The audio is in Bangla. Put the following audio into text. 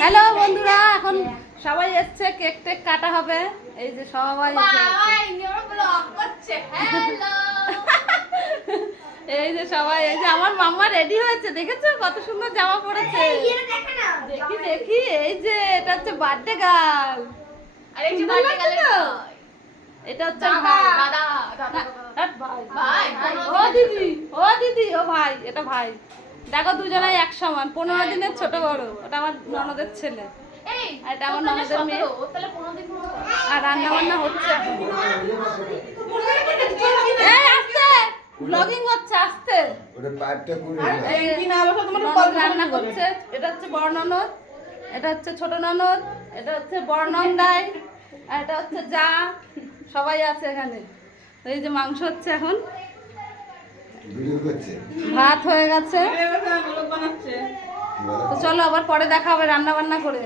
হ্যালো বন্ধুরা, এখন সবাই এসছে, কেক টেক কাটা হবে। এই যে সবাই এই যে সবাই, এই যে আমার মাম্মা রেডি হয়েছে, দেখেছো কত সুন্দর জামা পরেছে। দেখি দেখি, এই যে এটা হচ্ছে বার্থডে গার্ল। এটা হচ্ছে ভাই। ও দিদি, ও দিদি, ও ভাই, এটা ভাই। দেখো দুজনাই এক সমান, 15 দিনের ছোট বড়। ওটা আমার ননদের ছেলে, আর এটা আমার ননদের মেয়ে। আর রান্না বান্না হচ্ছে এখন। এই আস্তে, ব্লগিং হচ্ছে আস্তে। রান্না করছে। এটা হচ্ছে বড় ননদ, এটা হচ্ছে ছোট ননদ, এটা হচ্ছে বড় নন্দাই, আর এটা হচ্ছে যা। সবাই আছে এখানে। এই যে মাংস হচ্ছে এখন, ভাত হয়ে গেছে। তো চলো আবার পরে দেখা হবে রান্না বান্না করে।